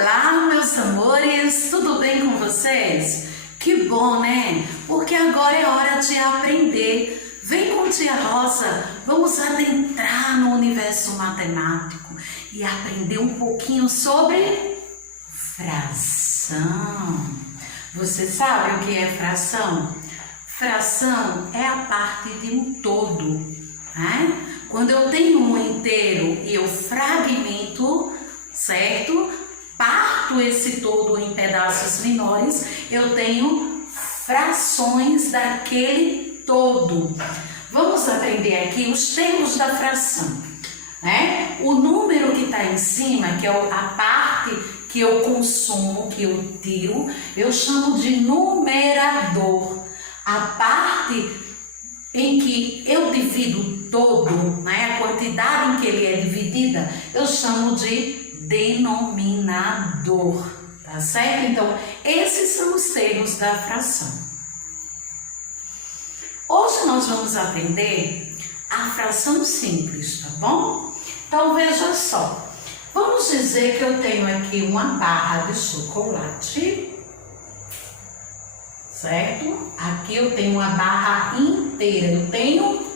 Olá, meus amores, tudo bem com vocês? Que bom, né? Porque agora é hora de aprender. Vem com tia Rosa, vamos adentrar no universo matemático e aprender um pouquinho sobre fração. Você sabe o que é fração? Fração é a parte de um todo, né? Quando eu tenho um inteiro e eu fragmento, certo? Parto esse todo em pedaços menores, eu tenho frações daquele todo. Vamos aprender aqui os termos da fração, né? O número que está em cima, que é a parte que eu consumo, que eu tiro, eu chamo de numerador. A parte em que eu divido todo, né, a quantidade em que ele é dividida, eu chamo de denominador, tá certo? Então, esses são os termos da fração. Hoje nós vamos aprender a fração simples, tá bom? Então, veja só. Vamos dizer que eu tenho aqui uma barra de chocolate, certo? Aqui eu tenho uma barra inteira, eu tenho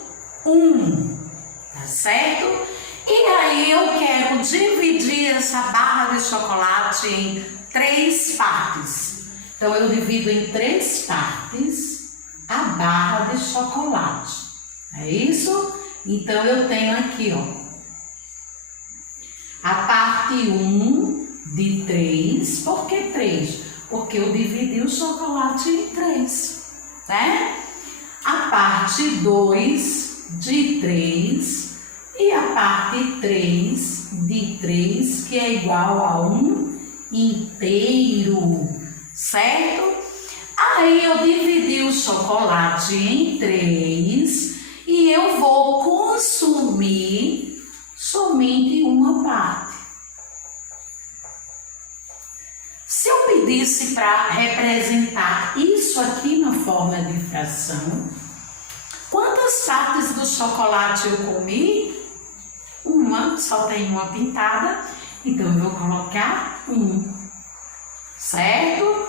tá certo? E aí eu quero dividir essa barra de chocolate em 3 partes. Então eu divido em 3 partes a barra de chocolate. É isso? Então eu tenho aqui, ó, a parte 1 de 3. Por que 3? Porque eu dividi o chocolate em 3, né? A parte 2 de 3 e a parte 3 de 3, que é igual a 1 inteiro, certo? Aí eu dividi o chocolate em 3 e eu vou consumir somente uma parte. Se eu pedisse para representar isso aqui na forma de fração, quantas partes do chocolate eu comi? Uma, só tem uma pintada, então eu vou colocar 1, certo?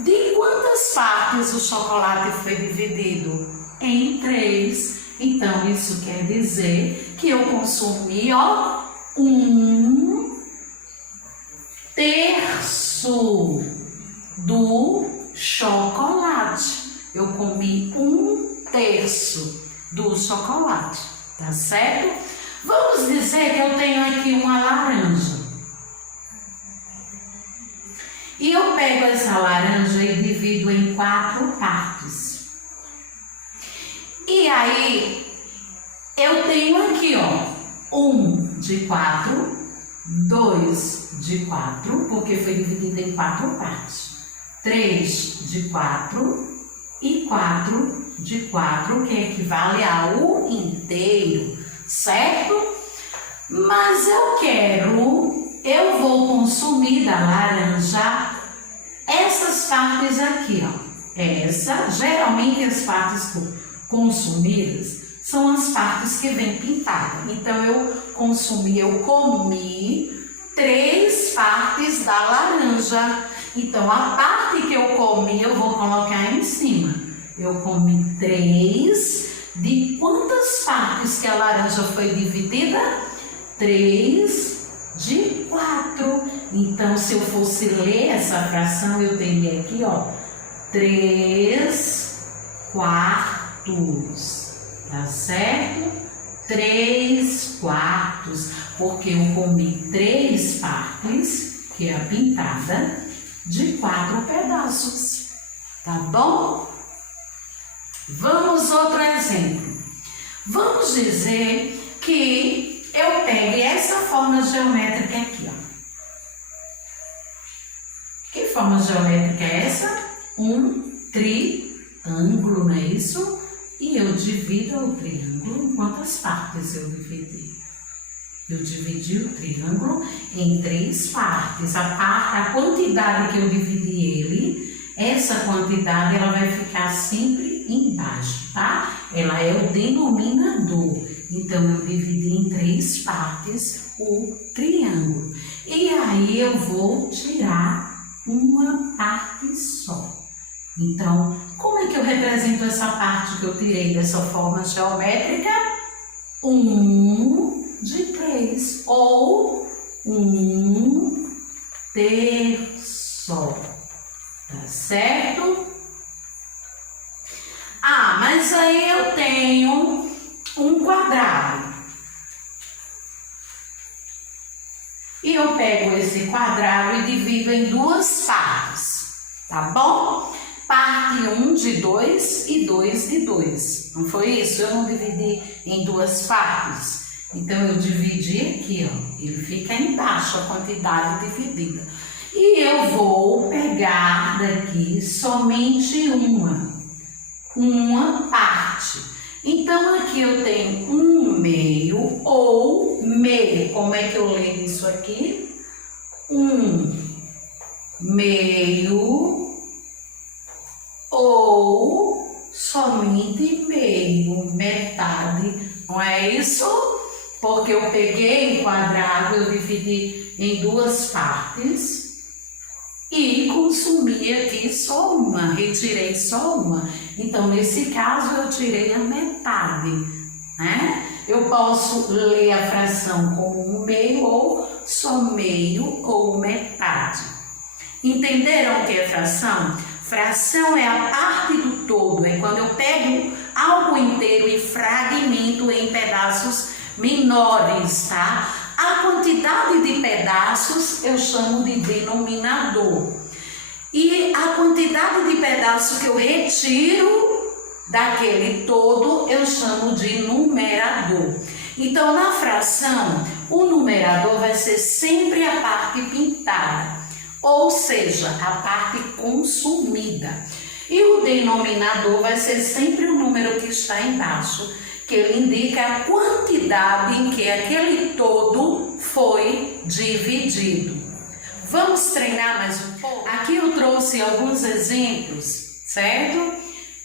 De quantas partes o chocolate foi dividido? Em 3. Então isso quer dizer que eu consumi, ó, 1/3 do chocolate. Eu comi 1/3 do chocolate, tá certo? Vamos dizer que eu tenho aqui uma laranja. E eu pego essa laranja e divido em 4 partes. E aí, eu tenho aqui, ó, 1 de 4, 2 de 4, porque foi dividido em 4 partes. 3 de 4 e 4 de 4, que equivale a 1 inteiro, certo? Mas eu vou consumir da laranja essas partes aqui, ó. Geralmente as partes consumidas são as partes que vem pintada. Então eu comi 3 partes da laranja. Então a parte que eu comi eu vou colocar em cima. Eu comi 3 de quantas partes que a laranja foi dividida? 3 de 4. Então, se eu fosse ler essa fração, eu teria aqui, ó, 3/4, tá certo? 3/4, porque eu comi 3 partes, que é a pintada, de 4 pedaços, tá bom? Vamos outro exemplo. Vamos dizer que eu pegue essa forma geométrica aqui, ó. Que forma geométrica é essa? Um triângulo, não é isso? E eu divido o triângulo em quantas partes eu dividi? Eu dividi o triângulo em 3 partes. A quantidade que eu dividi ele, essa quantidade ela vai ficar sempre embaixo, tá? Ela é o denominador. Então, eu dividi em 3 partes o triângulo. E E aí eu vou tirar uma parte só. Então, como é que eu represento essa parte que eu tirei dessa forma geométrica? 1/3 ou 1/3, tá certo? Ah, mas aí eu tenho um quadrado. E eu pego esse quadrado e divido em duas partes, tá bom? Parte 1 de 2 e 2 de 2. Não foi isso? Eu não dividi em duas partes. Então, eu dividi aqui, ó. Ele fica embaixo, a quantidade dividida. E eu vou pegar daqui somente uma parte. Então, aqui eu tenho 1/2 ou meio. Como é que eu leio isso aqui? 1/2 ou somente meio, metade. Não é isso? Porque eu peguei um quadrado, eu dividi em duas partes e consumi aqui só uma, retirei só uma. Então, nesse caso, eu tirei a metade, né? Eu posso ler a fração como 1/2 ou só meio ou metade. Entenderam o que é fração? Fração é a parte do todo, é quando eu pego algo inteiro e fragmento em pedaços menores, tá? A quantidade de pedaços eu chamo de denominador. E a quantidade de pedaços que eu retiro daquele todo eu chamo de numerador. Então, na fração, o numerador vai ser sempre a parte pintada, ou seja, a parte consumida. E o denominador vai ser sempre o número que está embaixo, que ele indica a quantidade em que aquele todo foi dividido. Vamos treinar mais um pouco? Aqui eu trouxe alguns exemplos, certo?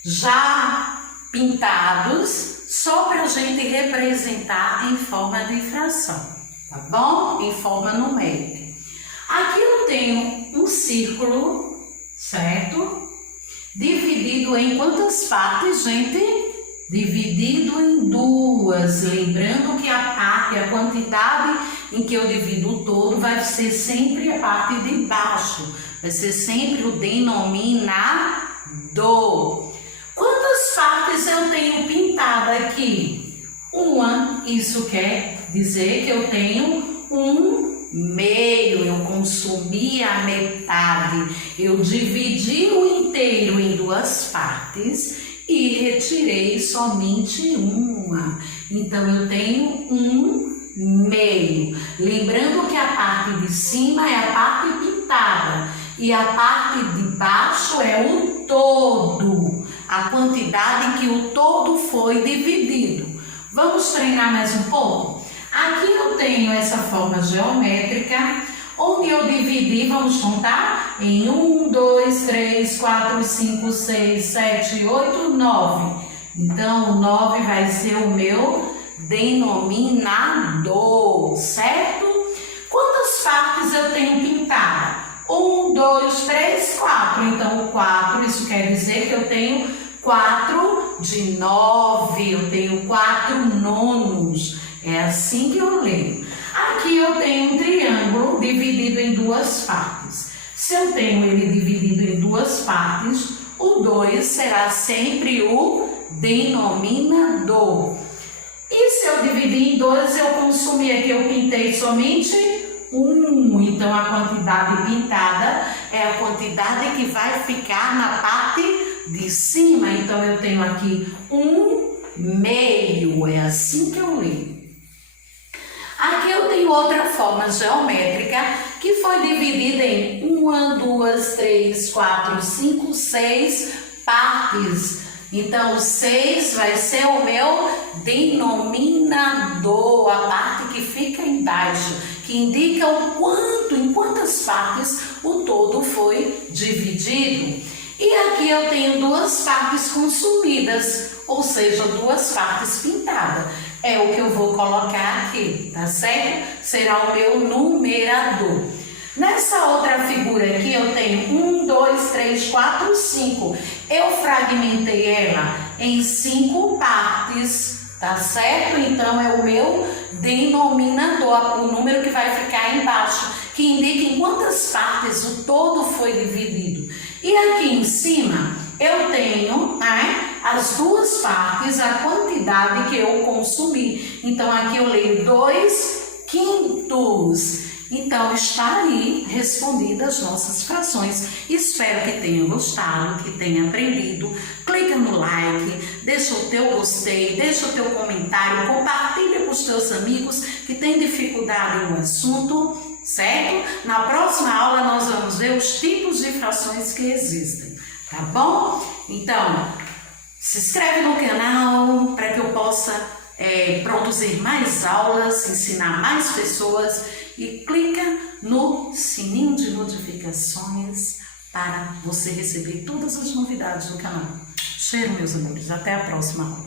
Já pintados, só para a gente representar em forma de fração, tá bom? Em forma numérica. Aqui eu tenho um círculo, certo? Dividido em quantas partes, gente? Dividido em duas. Lembrando que a quantidade em que eu divido o todo vai ser sempre a parte de baixo. Vai ser sempre o denominador. Quantas partes eu tenho pintada aqui? Uma. Isso quer dizer que eu tenho 1/2, eu consumi a metade, eu dividi o inteiro em duas partes e retirei somente uma. Então, eu tenho 1/2. Lembrando que a parte de cima é a parte pintada e a parte de baixo é o todo, a quantidade em que o todo foi dividido. Vamos treinar mais um pouco? Aqui eu tenho essa forma geométrica, onde eu dividi, vamos contar, em 1, 2, 3, 4, 5, 6, 7, 8, 9. Então, o 9 vai ser o meu denominador, certo? Quantas partes eu tenho pintada? 1, 2, 3, 4. Então, o 4, isso quer dizer que eu tenho 4 de 9, eu tenho 4 nonos. É assim que eu leio. Aqui eu tenho um triângulo dividido em duas partes. Se eu tenho ele dividido em duas partes, o 2 será sempre o denominador. E se eu dividir em 2, eu consumi aqui, eu pintei somente 1. Então, a quantidade pintada é a quantidade que vai ficar na parte de cima. Então, eu tenho aqui 1/2. É assim que eu leio. Aqui eu tenho outra forma geométrica que foi dividida em 1, 2, 3, 4, 5, 6 partes. Então, o 6 vai ser o meu denominador, a parte que fica embaixo, que indica o quanto, em quantas partes o todo foi dividido. E aqui eu tenho duas partes consumidas, ou seja, duas partes pintadas. é o que eu vou colocar aqui, tá certo? Será o meu numerador. Nessa outra figura aqui eu tenho 1, 2, 3, 4, 5. Eu fragmentei ela em 5 partes, tá certo? Então é o meu denominador, o número que vai ficar embaixo, que indica em quantas partes o todo foi dividido. E aqui em cima eu tenho, né, as duas partes, a quantidade que eu consumi. Então aqui eu leio 2/5. Então está aí respondidas as nossas frações. Espero que tenham gostado, que tenham aprendido. Clica no like, deixa o teu gostei, deixa o teu comentário, compartilha com os teus amigos que têm dificuldade no assunto, certo? Na próxima aula nós vamos ver os tipos de frações que existem, tá bom? Então, se inscreve no canal para que eu possa produzir mais aulas, ensinar mais pessoas, e clica no sininho de notificações para você receber todas as novidades do canal. Cheiro, meus amores. Até a próxima aula.